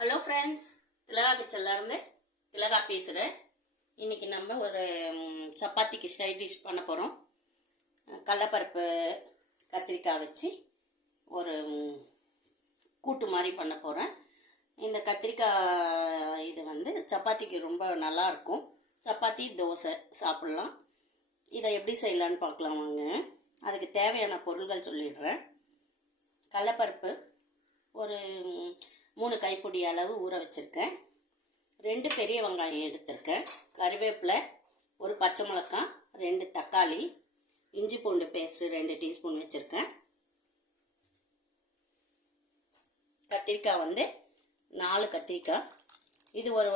Hello friends திலகா கிச்சன்லேருந்து திலகா பேசுகிறேன் இன்றைக்கி நம்ம ஒரு சப்பாத்திக்கு சைட் டிஷ் பண்ண போகிறோம் கடலப்பருப்பு கத்திரிக்காய் வச்சு ஒரு கூட்டு மாதிரி பண்ண போகிறேன் இந்த கத்திரிக்காய் இது வந்து சப்பாத்திக்கு ரொம்ப நல்லாயிருக்கும் சப்பாத்தி தோசை சாப்பிட்லாம். இதை எப்படி செய்யலான்னு பார்க்கலாம் வாங்க. அதுக்கு தேவையான பொருள்கள் சொல்லிடுறேன். கடலப்பருப்பு ஒரு மூணு கைப்பிடி அளவு ஊற வச்சுருக்கேன். ரெண்டு பெரிய வெங்காயம் எடுத்திருக்கேன். கருவேப்பிலை ஒரு பச்சை மிளகாய் ரெண்டு தக்காளி இஞ்சி பூண்டு பேஸ்ட்டு ரெண்டு டீஸ்பூன் வச்சுருக்கேன். கத்திரிக்காய் வந்து நாலு கத்திரிக்காய். இது ஒரு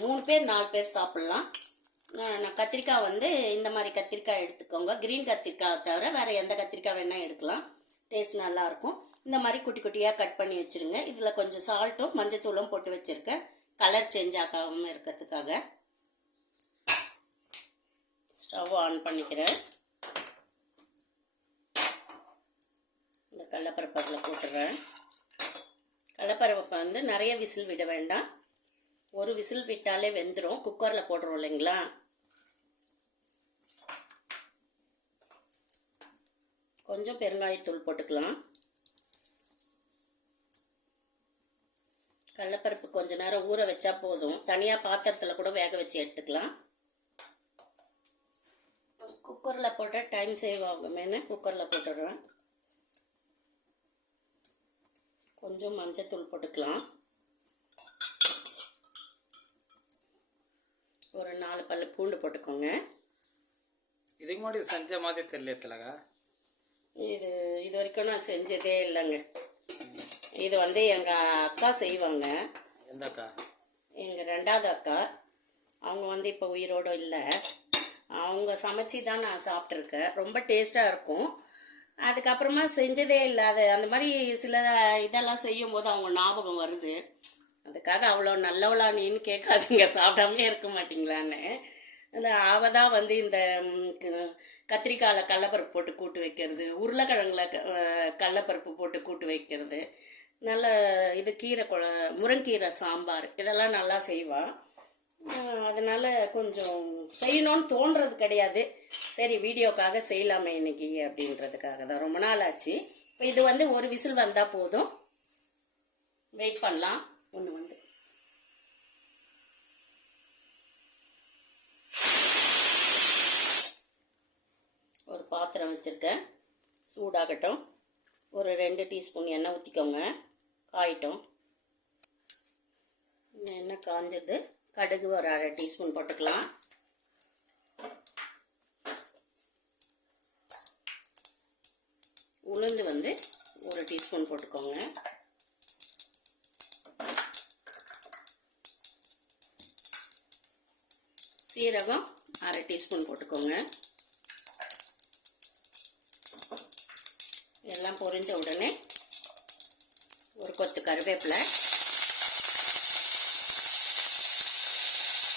மூணு பேர் நாலு பேர் சாப்பிட்லாம். நான் நான் கத்திரிக்காய் வந்து இந்த மாதிரி கத்திரிக்காய் எடுத்துக்கோங்க. க்ரீன் கத்திரிக்காய் தவிர வேறு எந்த கத்திரிக்காய் வேணால் எடுக்கலாம். டேஸ்ட் நல்லாயிருக்கும் இந்த மாதிரி குட்டி குட்டியாக கட் பண்ணி வச்சுருங்க. இதில் கொஞ்சம் சால்ட்டும் மஞ்சத்தூளும் போட்டு வச்சுருக்கேன். கலர் சேஞ்ச் ஆகாமல் இருக்கிறதுக்காக. ஸ்டவ் ஆன் பண்ணிக்கிறேன். இந்த கடலப்பருப்பில் போட்டுடுறேன் போட்டுறேன். கடலப்பருப்பை வந்து நிறைய விசில் விட வேண்டாம். ஒரு விசில் விட்டாலே வெந்துடும் குக்கரில் போடுறோம் இல்லைங்களா? கொஞ்சம் பெருங்காயத்தூள் போட்டுக்கலாம். கடலப்பருப்பு கொஞ்ச நேரம் ஊற வச்சா போதும். தனியாக பாத்திரத்தில் கூட வேக வச்சு எடுத்துக்கலாம். குக்கரில் போட்டால் டைம் சேவ் ஆகுமேனு குக்கரில் போட்டுடுறேன். கொஞ்சம் மஞ்சத்தூள் போட்டுக்கலாம். ஒரு நாலு பல்லு பூண்டு போட்டுக்கோங்க. இதுக்கு முன்னாடி செஞ்ச மாதிரி தெரியல திலகா. இது இது வரைக்கும் நான் செஞ்சதே இல்லைங்க. இது வந்து எங்கள் அக்கா செய்வாங்க. எந்த அக்கா? எங்கள் ரெண்டாவது அக்கா. அவங்க வந்து இப்போ உயிரோடு இல்லை. அவங்க சமைச்சு தான் நான் சாப்பிட்ருக்கேன் ரொம்ப டேஸ்ட்டாக இருக்கும். அதுக்கப்புறமா செஞ்சதே இல்லை. அது அந்த மாதிரி சில இதெல்லாம் செய்யும்போது அவங்க ஞாபகம் வருது. அதுக்காக அவ்வளோ நல்லவளா நீன்னு கேட்காதீங்க. சாப்பிடாம இருக்க மாட்டீங்களான்னு. அந்த அவ தான் வந்து இந்த க- கத்திரிக்காயில் கடலப்பருப்பு போட்டு கூட்டு வைக்கிறது உருளைக்கிழங்குல க- கடலப்பருப்பு போட்டு கூட்டு வைக்கிறது நல்ல இது கீரை குழ முருங்கீரை சாம்பார் இதெல்லாம் நல்லா செய்வாள் அதனால் கொஞ்சம் செய்யணும்னு தோன்றது கிடையாது. சரி வீடியோக்காக செய்யலாமே இன்னைக்கு அப்படின்றதுக்காக தான். ரொம்ப நாள் ஆச்சு. இப்போ இது வந்து ஒரு விசில் வந்தால் போதும். வெயிட் பண்ணலாம். ஒன்று வந்து ஒரு பாத்திரம் வச்சுருக்கேன். சூடாகட்டும். ஒரு ரெண்டு டீஸ்பூன் எண்ணெய் ஊற்றிக்கோங்க காயிட்டும். எண்ணெய் காஞ்சது. கடுகு ஒரு அரை டீஸ்பூன் போட்டுக்கலாம். உளுந்து வந்து ஒரு டீஸ்பூன் போட்டுக்கோங்க. சீரகம் அரை டீஸ்பூன் போட்டுக்கோங்க. எல்லாம் பொரிஞ்ச உடனே ஒரு கொத்து கருவேப்பிலை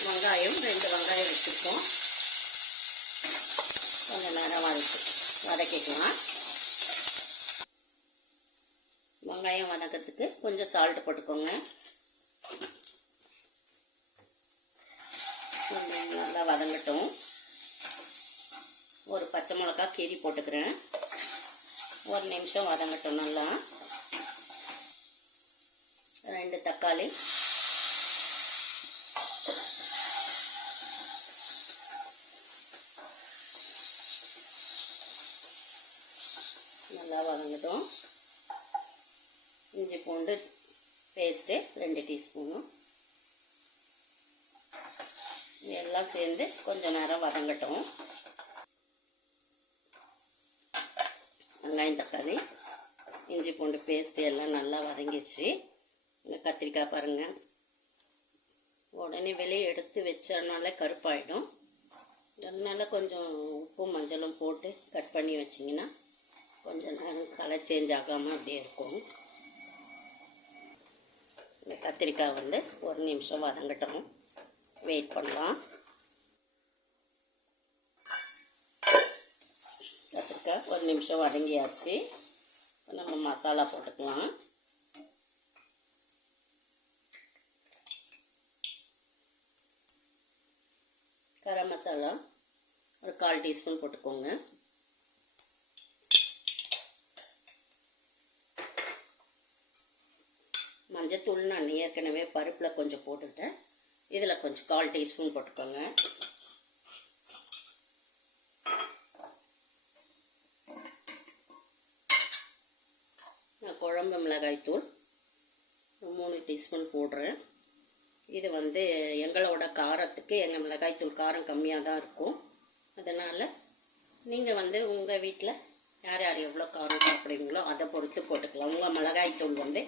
வெங்காயம் ரெண்டு வெங்காயம் வச்சுருக்கோம். கொஞ்சம் நேரம் வதக்கி வதக்கிக்கலாம். வெங்காயம் வதக்கிறதுக்கு கொஞ்சம் சால்ட் போட்டுக்கோங்க. கொஞ்சம் நல்லா வதங்கட்டும். ஒரு பச்சை மிளகா கீரி போட்டுக்கிறேன். ஒரு நிமிஷம் வதங்கட்டும் நல்லா. ரெண்டு தக்காளி. நல்லா வதங்கட்டும். இஞ்சி பூண்டு பேஸ்ட்டு ரெண்டு டீஸ்பூனும் எல்லாம் சேர்ந்து கொஞ்சம் நேரம் வதங்கட்டும். வெங்காயம் தக்காளி இஞ்சி பூண்டு பேஸ்ட்டு எல்லாம் நல்லா வதங்கிடுச்சு. இந்த கத்திரிக்காய் பாருங்கள் உடனே வெளியே எடுத்து வச்சனால கருப்பாயிடும். அதனால் கொஞ்சம் உப்பும் மஞ்சளும் போட்டு கட் பண்ணி வச்சிங்கன்னா கொஞ்சம் நேரம் கலர் சேஞ்ச் ஆகாமல் அப்படியே இருக்கும். இந்த கத்திரிக்காய் வந்து ஒரு நிமிஷம் வதங்கட்டும். வெயிட் பண்ணலாம். பட்டை ஒரு நிமிஷம் வதங்கியாச்சு. இப்போ நம்ம மசாலா போட்டுக்கலாம். கரம் மசாலா ஒரு கால் டீஸ்பூன் போட்டுக்கோங்க. மஞ்சத்தூள் நான் ஏற்கனவே பருப்பில் கொஞ்சம் போட்டுட்டேன். இதில் கொஞ்சம் கால் டீஸ்பூன் போட்டுக்கோங்க. மூணு டீஸ்பூன் போடுறேன். இது வந்து எங்களோட காரத்துக்கு எங்கள் மிளகாய்த்தூள் காரம் கம்மியாக தான் இருக்கும். அதனால் நீங்கள் வந்து உங்கள் வீட்டில் யார் யார் எவ்வளோ காரம் சாப்பிட்றீங்களோ அதை பொறுத்து போட்டுக்கலாம். உங்கள் மிளகாய்த்தூள் வந்து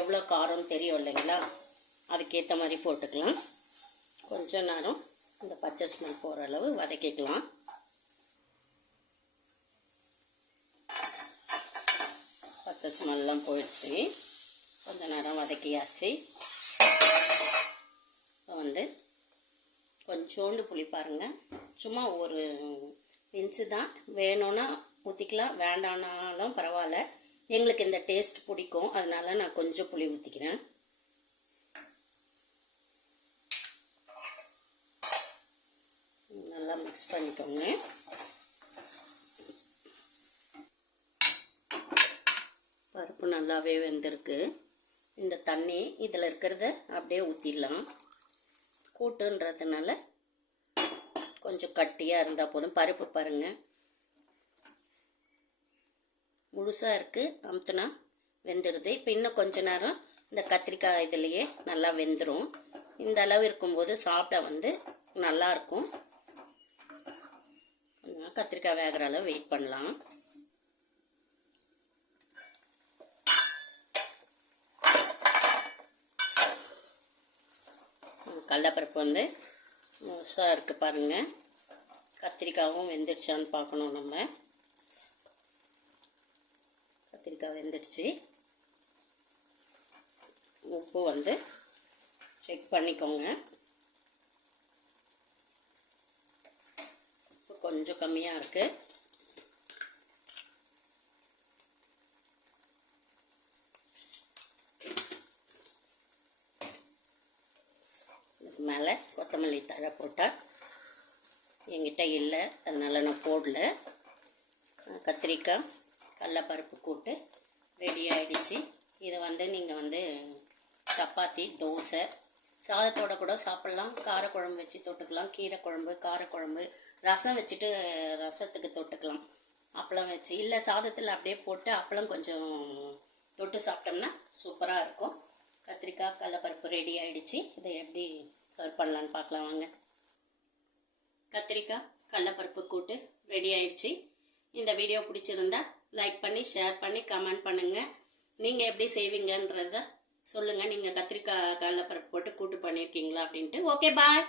எவ்வளோ காரம் தெரியும் இல்லைங்களா? அதுக்கேற்ற மாதிரி போட்டுக்கலாம். கொஞ்ச நேரம் இந்த பச்சை ஸ்மெல் போகிற அளவு வதக்கிக்கலாம். பச்சை ஸ்மெல்லாம் போயிடுச்சு. கொஞ்ச நேரம் வதக்கியாச்சு. இப்போ வந்து கொஞ்சோண்டு புளி பாருங்கள் சும்மா ஒரு இன்ச்சு தான். வேணும்னா ஊற்றிக்கலாம் வேண்டானாலும் பரவாயில்ல. எங்களுக்கு இந்த டேஸ்ட் பிடிக்கும். அதனால நான் கொஞ்சம் புளி ஊற்றிக்கிறேன் நல்லா மிக்ஸ் பண்ணிக்கோங்க. பருப்பு நல்லாவே வெந்திருக்கு. இந்த தண்ணி இதில் இருக்கிறத அப்படியே ஊற்றிடலாம் கூட்டுன்றதுனால கொஞ்சம் கட்டியாக இருந்தால் போதும். பருப்பு பாருங்கள் முழுசாக இருக்குது அமுத்துனா வெந்துடுது. இப்போ இன்னும் கொஞ்ச நேரம் இந்த கத்திரிக்காய் இதுலேயே நல்லா வெந்துடும் இந்த அளவு இருக்கும்போது சாப்பிட வந்து நல்லாயிருக்கும் கத்திரிக்காய் வேகிற அளவு வெயிட் பண்ணலாம். கடலப்பருப்பு வந்து முழுசாக இருக்குது பாருங்கள் கத்திரிக்காவும் வெந்துடுச்சான்னு பார்க்கணும் நம்ம. கத்திரிக்காய் வெந்துடுச்சு. உப்பு வந்து செக் பண்ணிக்கோங்க. உப்பு கொஞ்சம் கம்மியாக இருக்குது இதுக்கு மேலே அதை போட்டால் என்கிட்ட இல்லை. அதனால் நான் போடல. கத்திரிக்காய் கடலப்பருப்பு கூட்டு ரெடி ஆகிடுச்சு இதை வந்து நீங்கள் வந்து சப்பாத்தி தோசை சாதத்தோட கூட சாப்பிட்லாம். காரக்குழம்பு வச்சு தொட்டுக்கலாம். கீரை குழம்பு காரக்குழம்பு ரசம் வச்சுட்டு ரசத்துக்கு தொட்டுக்கலாம். அப்பளம் வச்சு. இல்லை சாதத்தில் அப்படியே போட்டு அப்பளம் கொஞ்சம் தொட்டு சாப்பிட்டோம்னா சூப்பராக இருக்கும். கத்திரிக்காய் கடலப்பருப்பு ரெடி ஆகிடுச்சு இதை எப்படி சர்வ் பண்ணலான்னு பார்க்கலாம் வாங்க. கத்திரிக்காய் கடலப்பருப்பு கூட்டு ரெடி ஆயிடுச்சு. இந்த வீடியோ பிடிச்சிருந்தா லைக் பண்ணி ஷேர் பண்ணி கமெண்ட் பண்ணுங்கள் நீங்கள் எப்படி செய்வீங்கன்றத சொல்லுங்கள் நீங்கள் கத்திரிக்காய் கடலப்பருப்பு போட்டு கூட்டு பண்ணியிருக்கீங்களா அப்படின்ட்டு. Okay bye